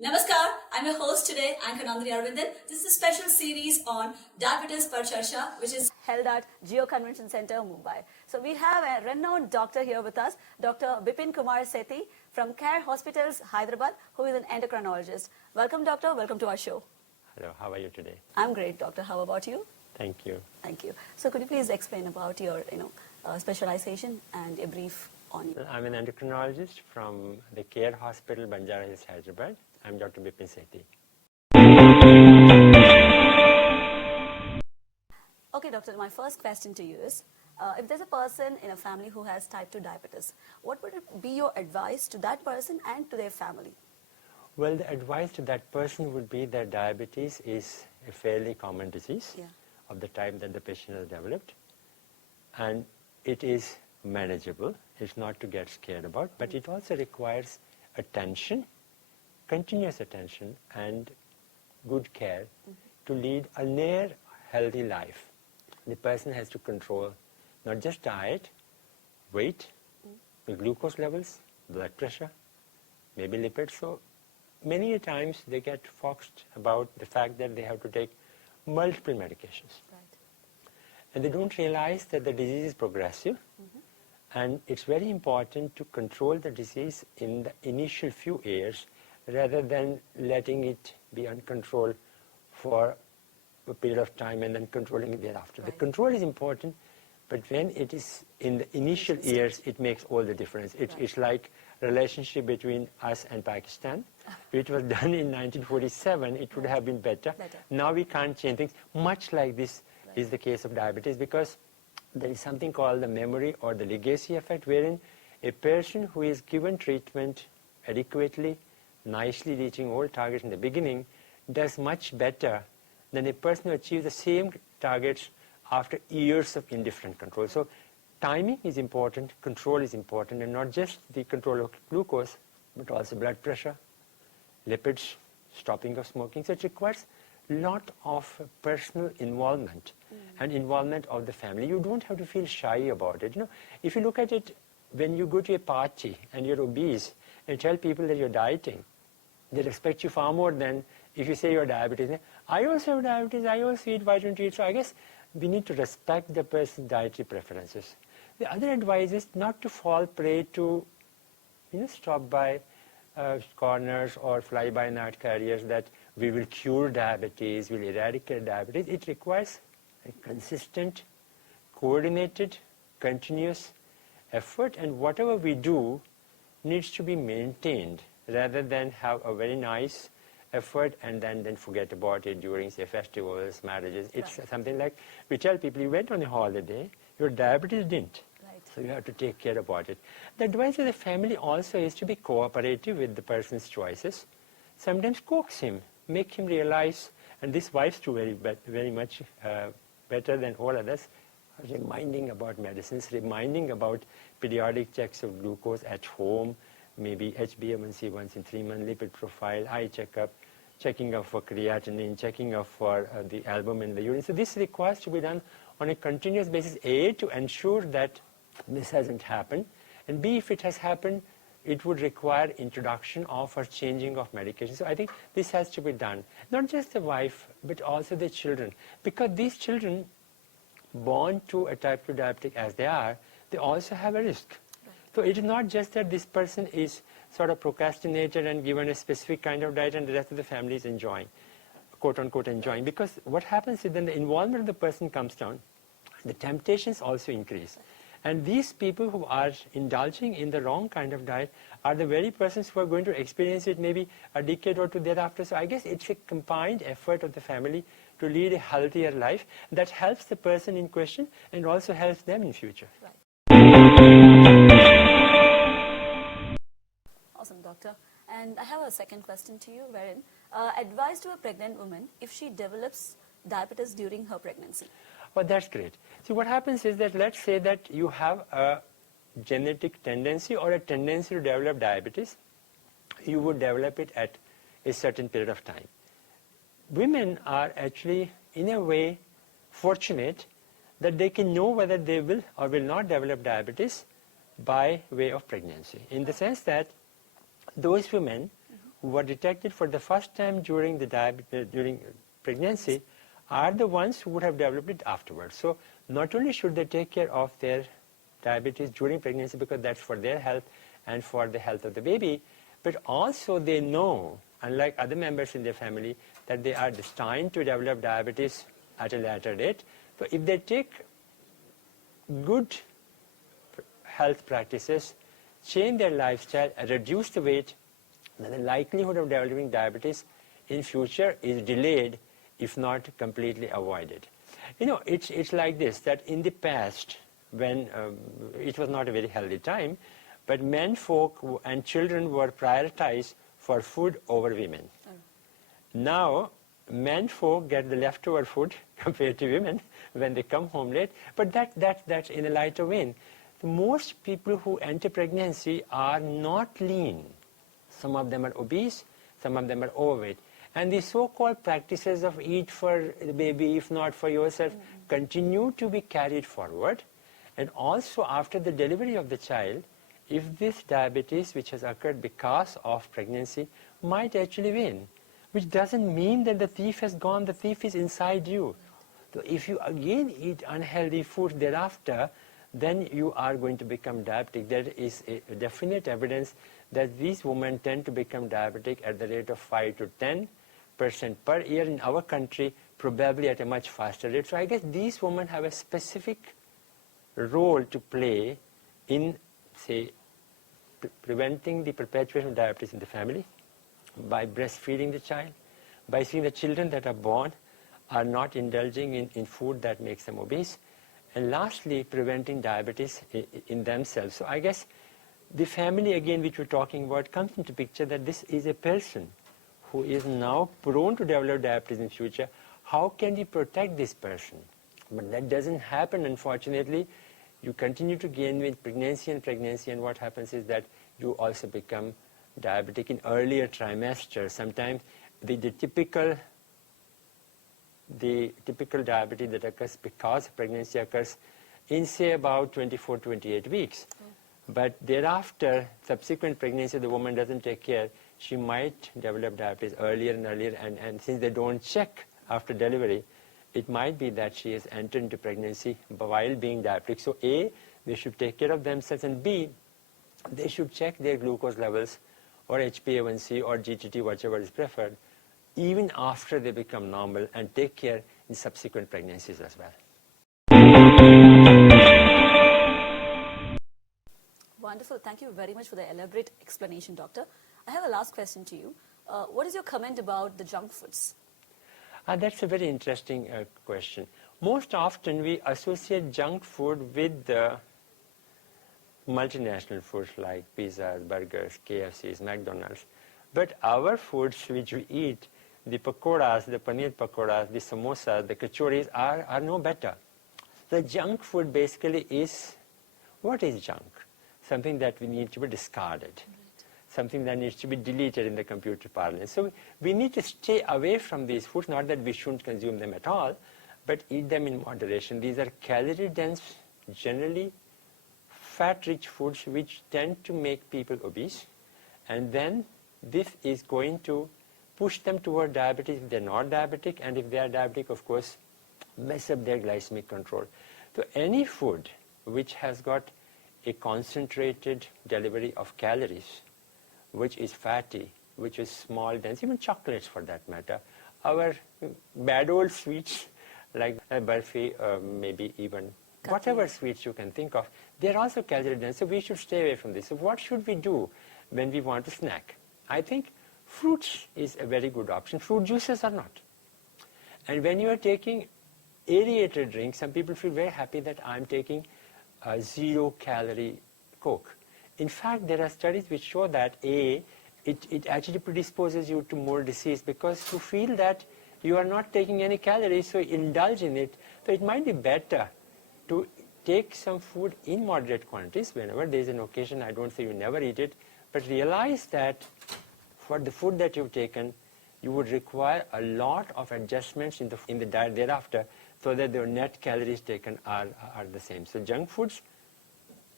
Namaskar, I'm your host today, Anchor Nandini Arvindan. This is a special series on Diabetes Par Charsha, which is held at 𝐤𝐻𝐢𝐲 Convention Center, Mumbai. So we have a renowned doctor here with us, Dr. Bipin Kumar Sethi from CARE Hospitals, Hyderabad, who is an endocrinologist. Welcome, doctor. Welcome to our show. Hello, how are you today? I'm great, doctor. How about you? Thank you. Thank you. So could you please explain about your, specialization and a brief on you? Well, I'm an endocrinologist from the CARE Hospital, Banjara Hills, Hyderabad. I'm Dr. Bipin Sethi. Okay, doctor, my first question to you is, if there's a person in a family who has type 2 diabetes, what would be your advice to that person and to their family? Well, the advice to that person would be that diabetes is a fairly common disease of the type that the patient has developed, and it is manageable. It's not to get scared about, but it also requires attention, continuous attention and good care to lead a near healthy life. The person has to control not just diet, weight, the glucose levels, blood pressure, maybe lipids. So many times they get foxed about the fact that they have to take multiple medications. Right. And they don't realize that the disease is progressive, and it's very important to control the disease in the initial few years rather than letting it be uncontrolled for a period of time and then controlling it thereafter. Right. The control is important, but when it is in the initial years, it makes all the difference. It's like relationship between us and Pakistan. If it was done in 1947, it would have been better. Now we can't change things. Much like this is the case of diabetes, because there is something called the memory or the legacy effect, wherein a person who is given treatment adequately, nicely reaching all targets in the beginning, does much better than a person who achieves the same targets after years of indifferent control. So timing is important, control is important, and not just the control of glucose, but also blood pressure, lipids, stopping of smoking. So it requires a lot of personal involvement and involvement of the family. You don't have to feel shy about it. If you look at it, when you go to a party and you're obese and tell people that you're dieting, they respect you far more than if you say you're diabetes. I also have diabetes, I also eat, why don't you eat? So I guess we need to respect the person's dietary preferences. The other advice is not to fall prey to, stop by corners or fly-by-night carriers that we will cure diabetes, we'll eradicate diabetes. It requires a consistent, coordinated, continuous effort, and whatever we do needs to be maintained rather than have a very nice effort and then forget about it during, say, festivals, marriages. It's something like, we tell people, you went on a holiday, your diabetes didn't. Right. So you have to take care about it. The advice of the family also is to be cooperative with the person's choices. Sometimes coax him, make him realize, and this wives do very much better than all others, reminding about medicines, reminding about periodic checks of glucose at home, maybe HbA1c once in 3 months, lipid profile, eye checkup, checking up for creatinine, checking up for the albumin in the urine. So this requires to be done on a continuous basis, A, to ensure that this hasn't happened, and B, if it has happened, it would require introduction of or changing of medication. So I think this has to be done. Not just the wife, but also the children. Because these children, born to a type 2 diabetic as they are, they also have a risk. So it is not just that this person is sort of procrastinated and given a specific kind of diet and the rest of the family is enjoying, quote unquote enjoying. Because what happens is then the involvement of the person comes down, the temptations also increase. And these people who are indulging in the wrong kind of diet are the very persons who are going to experience it maybe a decade or two thereafter. So I guess it's a combined effort of the family to lead a healthier life that helps the person in question and also helps them in future. Right. Awesome, doctor. And I have a second question to you, wherein advice to a pregnant woman if she develops diabetes during her pregnancy. Oh, that's great. See, what happens is that let's say that you have a genetic tendency or a tendency to develop diabetes. You would develop it at a certain period of time. Women are actually, in a way, fortunate that they can know whether they will or will not develop diabetes by way of pregnancy, in the sense that those women who were detected for the first time during during pregnancy are the ones who would have developed it afterwards. So not only should they take care of their diabetes during pregnancy because that's for their health and for the health of the baby, but also they know, unlike other members in their family, that they are destined to develop diabetes at a later date. So if they take good health practices, change their lifestyle, reduce the weight, then the likelihood of developing diabetes in future is delayed, if not completely avoided. You know, it's like this, that in the past, when it was not a very healthy time, but men folk and children were prioritized for food over women. Now, men folk get the leftover food compared to women when they come home late, but that's in a lighter vein. Most people who enter pregnancy are not lean. Some of them are obese, some of them are overweight. And the so-called practices of eat for the baby, if not for yourself, continue to be carried forward. And also after the delivery of the child, if this diabetes which has occurred because of pregnancy might actually wane, which doesn't mean that the thief has gone, the thief is inside you. So if you again eat unhealthy food thereafter, then you are going to become diabetic. There is a definite evidence that these women tend to become diabetic at the rate of 5 to 10% per year in our country, probably at a much faster rate. So I guess these women have a specific role to play in, say, preventing the perpetuation of diabetes in the family by breastfeeding the child, by seeing the children that are born are not indulging in food that makes them obese, and lastly, preventing diabetes in themselves. So I guess the family, again, which we're talking about, comes into picture that this is a person who is now prone to develop diabetes in future. How can we protect this person? But that doesn't happen, unfortunately. You continue to gain with pregnancy, and what happens is that you also become diabetic in earlier trimesters. Sometimes the typical diabetes that occurs because pregnancy occurs in, say, about 24, 28 weeks. But thereafter, subsequent pregnancy, the woman doesn't take care, she might develop diabetes earlier and earlier, and since they don't check after delivery, it might be that she has entered into pregnancy while being diabetic. So A, they should take care of themselves, and B, they should check their glucose levels or HbA1c or GTT, whichever is preferred, even after they become normal, and take care in subsequent pregnancies as well. Wonderful. Thank you very much for the elaborate explanation, doctor. I have a last question to you. What is your comment about the junk foods? That's a very interesting question. Most often we associate junk food with the multinational foods like pizzas, burgers, KFCs, McDonald's. But our foods which we eat, the pakoras, the paneer pakoras, the samosas, the kachoris are no better. The junk food basically is, what is junk? Something that we need to be discarded. Something that needs to be deleted in the computer parlance. So we need to stay away from these foods, not that we shouldn't consume them at all, but eat them in moderation. These are calorie-dense, generally fat-rich foods which tend to make people obese, and then this is going to push them toward diabetes if they're not diabetic, and if they are diabetic, of course, mess up their glycemic control. So any food which has got a concentrated delivery of calories, which is fatty, which is small, dense, even chocolates for that matter, our bad old sweets like barfi, maybe even whatever sweets you can think of, they're also calorie dense, so we should stay away from this. So what should we do when we want to snack? I think fruits is a very good option. Fruit juices are not. And when you are taking aerated drinks, some people feel very happy that I'm taking a 0-calorie Coke. In fact, there are studies which show that it actually predisposes you to more disease, because you feel that you are not taking any calories, so indulge in it. So it might be better to take some food in moderate quantities whenever there is an occasion. I don't say you never eat it, but realize that for the food that you've taken, you would require a lot of adjustments in the diet thereafter, so that the net calories taken are the same. So junk foods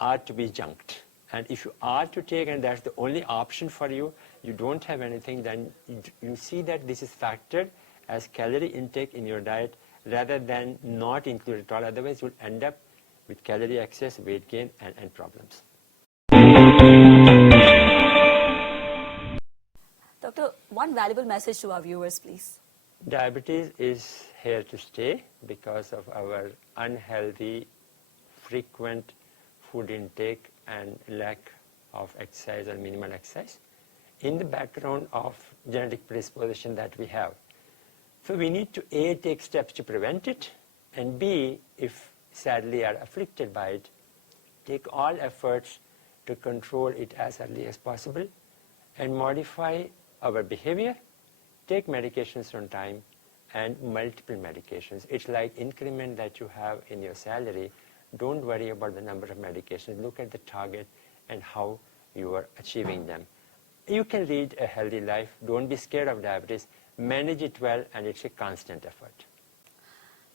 are to be junked. And if you are to take, and that's the only option for you, you don't have anything, then you see that this is factored as calorie intake in your diet rather than not included at all. Otherwise, you'll end up with calorie excess, weight gain, and problems. Doctor, one valuable message to our viewers, please. Diabetes is here to stay because of our unhealthy, frequent food intake and lack of exercise or minimal exercise in the background of genetic predisposition that we have. So we need to A, take steps to prevent it, and B, if sadly are afflicted by it, take all efforts to control it as early as possible and modify our behavior, take medications on time, and multiple medications. It's like increment that you have in your salary. Don't worry about the number of medications. Look at the target and how you are achieving them. You can lead a healthy life. Don't be scared of diabetes. Manage it well, and it's a constant effort.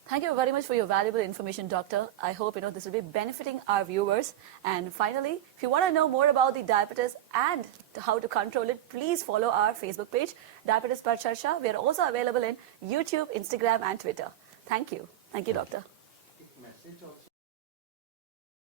Thank you very much for your valuable information, Doctor. I hope this will be benefiting our viewers. And finally, if you want to know more about the diabetes and how to control it, please follow our Facebook page, Diabetes Par Charsha. We are also available in YouTube, Instagram, and Twitter. Thank you. Thank you, Doctor. Message also.